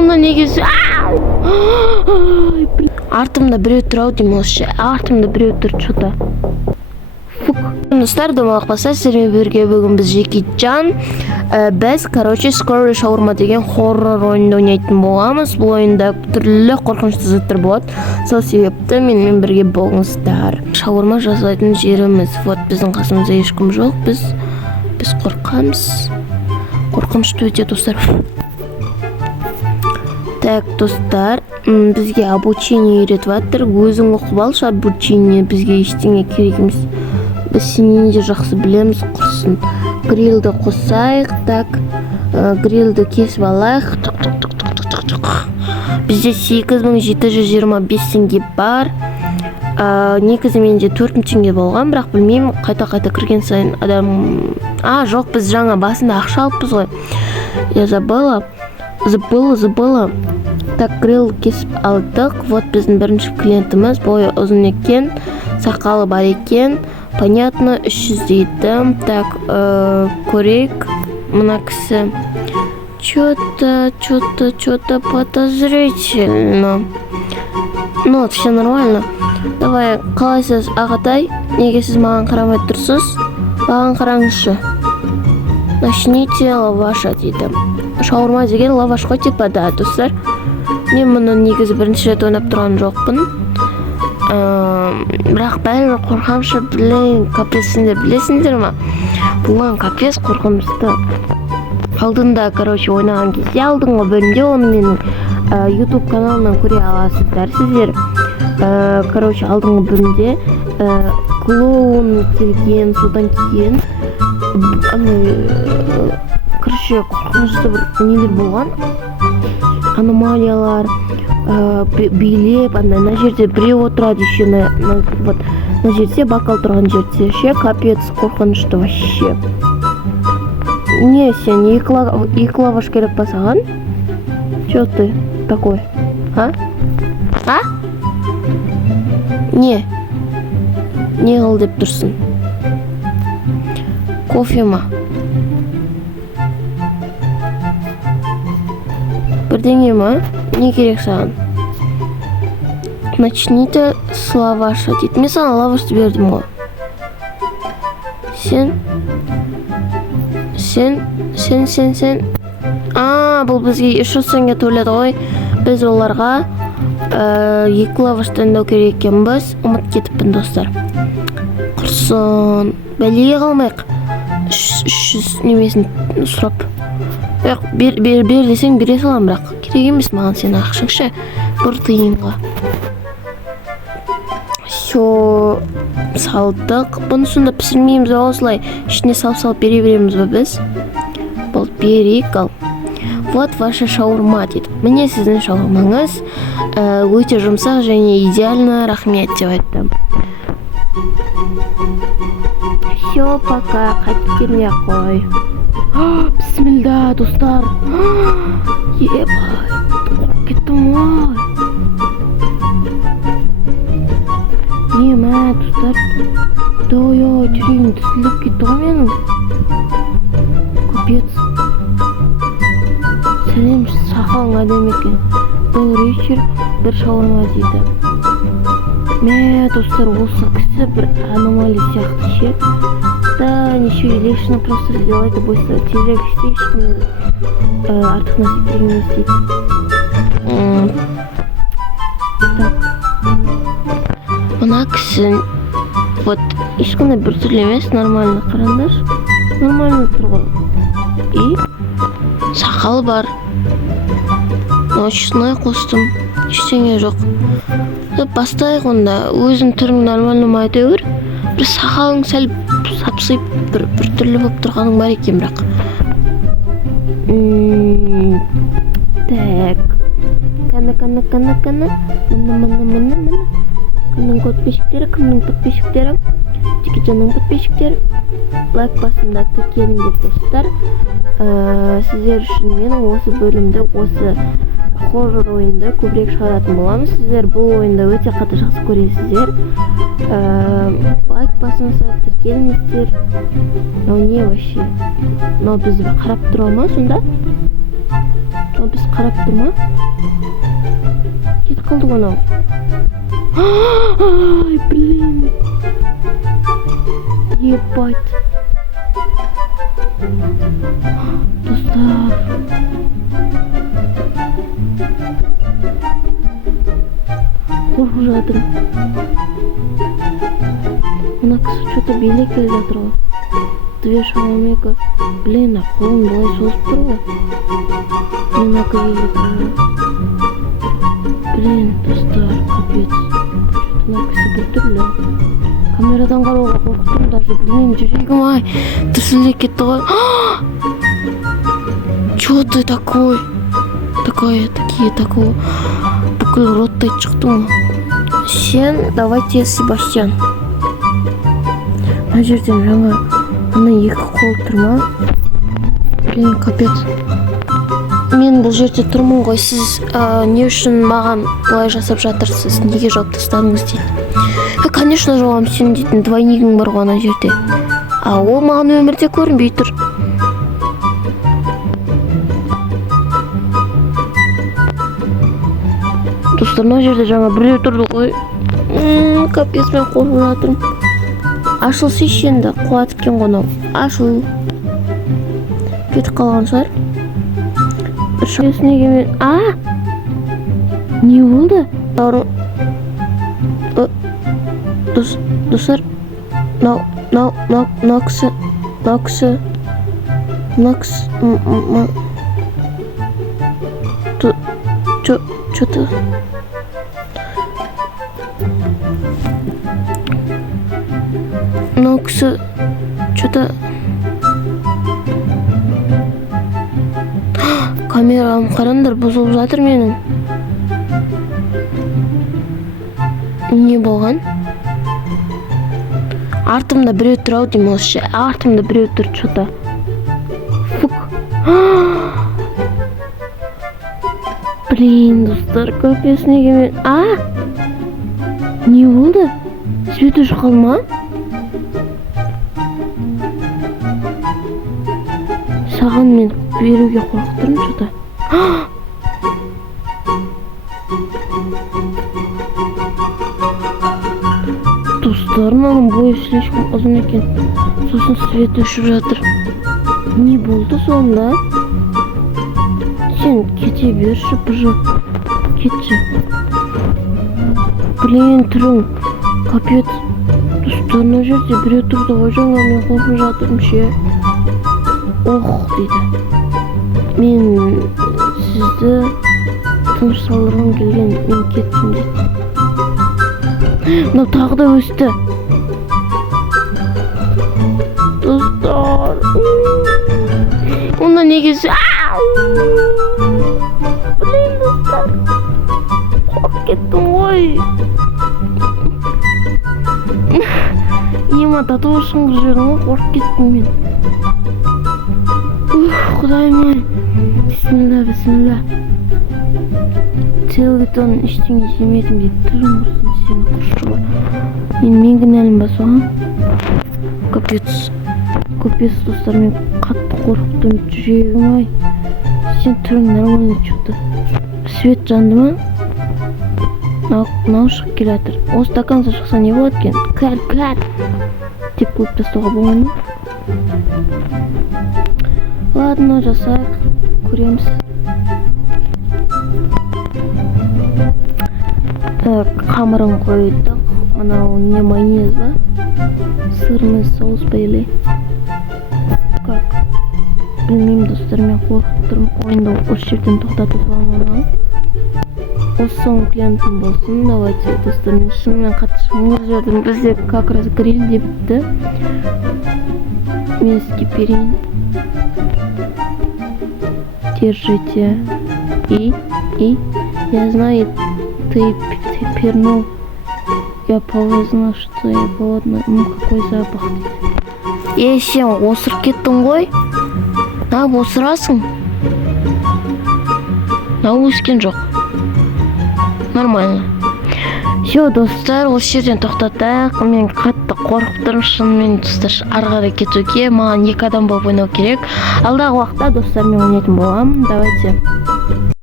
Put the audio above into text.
Оны негізі артымда біреу тұр-ау деймін осы. Артымда біреу тұр что-то. Фук. Достар, домалақ баса, сіздермен бірге бүгін біз Жекичан. Біз, Scary Shawarma деген хоррор ойында ойнайтын боламыз. Бұл ойында түрлі қорқынышты заттар болады. Сол себепті менімен бірге болыңыздар. Шаурма жасайтын жеріміз. Вот біздің қасымызда ешкім жоқ. Біз қорқамыз. Қорқынышты өте, достар. Так, достар, бізге обучение үйретіп жатыр. Өзің оқып алшы обучение, бізге ештеңе керек емес. Біз сенен де жақсы білеміз, құрсын. Грилді қосайық, так, грилді кесіп алайық. Бізде 8725 теңге бар. Негізі менде 4000 теңге болған, бірақ білмеймін, қайта кірген сайын адам... жоқ, біз жаңа басында ақша алыппыз ғой. Я забыла. Так, грилл кесіп алдық. Вот біздің бірінші клиентіміз. Бойы ұзын екен, сақалы бар екен. Понятно, 300 дейді. Так, көрейік. Мына кісі. Чё-то подозрительно. Ну, вот, все нормально. Давай, қалайсыз, ағатай? Неге сіз маған қарамай тұрсыз? Маған қараңызшы. Начните лаваша дейді. Шаурма деген лаваш қой типа, да, достар. Мен мұны негізі бірінші рет ойнап тұрған жоқпын. Бірақ бәрі қорқамшы, капецсіңдер, білесіңдер ма? Бұлан капец қорқымысты. Алдында, ойнаған кезде алдыңғы бөлімде оны менің YouTube каналынан көре аласыздар сіздер. Алдыңғы бөлімде клоун келген, содан кейін қорқынышты бір нелер болған. Аномалиялар билеп, ана жерде біреу отырады еще, на жерде бакал тұрған жерде ше, капец қорқынышты вообще. Не, сен екі лаваш керек па саған? Чё ты такой? Не қыл деп тұрсың? Кофе ма? Бірдеңе ма? Не керек саған? Начните с лаваша дейді. Мен саған лавашты бердім ғой. Сен. Бұл бізге 300 теңге төледі ғой. Біз оларға 2 лаваш дайындау керек екенбіз. Ұмыт кетіппін, достар. Құрсын. Бәлеге қалмайық. 300 немесін сұрап. Бер десең бере салам, бірақ керек емес маған сен ақшыңшы. Бір тиынға. Все салдық. Бұнысында пісірмейміз осылай. Ішіне салып бере береміз бе біз? Бұл берейік ал. Вот ваша шаурма дейді. Міне сіздің шаурмаңыз өте жұмсақ және идеально, рахмет деп айтты. Все, пока. Қайтып келмей қой. Бисмилда, достар. Ебай, қорқып кеттім ғой. Ема, достар. Жүрегім түсіліп кетті ғой менің. Капец. Сәлем, сақалың әдем екен. Добрый вечер, бір шаурма дейді. Достар, осы кісі бір аномалия сияқты ше. Да, ничего, лишно просто сделать, бойся, тезірек істейші, артық нәрсе керек емес дейді. Так. Мына кісі, вот, ешқандай бір түрлі емес, нормально қараңдар. Нормально тұр ғой. И сақал бар. Ночной қостым. Ештеңе жоқ. Бастайық онда. Өзің түрің нормально ма әйтеуір? Бір сақалың сәл сапсайып бір түрлі болып тұрғаның бар екен бірақ. Так. Кәні. Мына. Кімнің подписчиктері? Жекичанның подписчиктері. Лайк басында тіркеліңдер, достар. Сіздер үшін мен осы бөлімді, осы хоррор ойында көбірек шығаратын боламыз. Сіздер бұл ойында өте қатты жақсы көресіздер. Лайк басыңыздар, тіркеліңіздер. Не вообще? Мынау бізді қарап тұра ма сонда? Biz qarab turma. Ketib qoldik ona. Ay, блин. Ебать. Dostlar. Korkup жатырмын. Мына кісі что-то билеп келе жатыр ғой. Две шамамека. Блин, а қолын былай созып тұр ғой. Мен акыға келіп. Блин, достар, капец. Мына кісі біртүрлі. Камерадан қарауға қорқыттым даже. Блин, жүрегім ай. Дүрсілдеп кетті ғой. Чё ты такой? Такого. Бүкіл роттай шықтың ғой. Сен, давайте Себастьян. Мына жерден жаңа ана екі қол тұрма. Блин, капец. Мен бұл жерде тұрмын ғой. Сіз не үшін маған бұлай жасап жатырсыз? Неге жауып тастадыңыз дейді. Конечно, жауам, сен дейтін двойнигің бар ғой ана жерде. А ол маған өмірде көрінбей тұр. Достар, мына жерде жаңа біреу тұрды ғой. Капец, мен қорқып жатырмын. Ашылсайшы енді, қуат екен ғой. Ашыл. Кетіп қалған шығар. Неге мен... Не болды? Достар, мына кісі что-то мына кісі что-то камерам қараңдар, бұзылып жатыр менің. Не болған? Артымда біреу тұр ау деймін осы. Артымда біреу тұр что-то. Фук. Блин, достар, капец, неге мен... Не болды? Свет өшіп қалды ма? Саған мен беруге қорқып тұрмын что-то. Достар, мынаның бойы слишком ұзын екен. Сосын свет өшіп жатыр. Не болды сонда? Сен кете берші, бұжы. Кетші. Блин, түрің. Капец. Достар, мына жерде біреу тұрды ғой жаңа, мен қорқып жатырмын ше. Ох, дейді. Мен сізді тыныш салдырғым келген, мен кеттім дейді. Мынау тағы да өсті. Достар. Онда неге Блин, достар. Қорқып кеттім ғой. Ема татуашың жүрдің ғой, қорқып кеттім мен. Құдайым-ай. Бисмилла. Целый тон ештеңе жемедім деп тұрмын, сені құршыға. Мен кінәлім ба соған? Капец, достар, мен қатты қорқыттым, жүрегім-ай. Сен түрің нормально что-то. Свет жанды ма? Мынау шығып келе жатыр. Осы стаканса шықса не болады екен? Кәр деп қойып тастауға болмайды ма? Ладно, жасайық, көреміз. Қамырын қойдық. Мынау не, майонез ба? Сырный соус па или? Как? Білмеймін, достар, мен қорқып тұрмын. Ойында осы жерден тоқтатып аламын. Осы соңғы клиентім болсын. Давайте, достар, мен шынымен қатты шыңғыр жердім. Бізде как раз гриль депті. Мен сізге берейін. Держите. И я знаю, ты пернул. Я повезла, что я голодна. Ну, какой запах. Сен осырып кеттің ғой? Осырасың? Өскен жоқ. Нормально. Все, достар, осы жерден тоқтатайық. Мен қатты коркуп турмун шынымен достор. Ары карай кетүүгө маған 2 адам болуп ойноо керек. Алдағы убакытта достар мен ойнайтын болам. Давайте.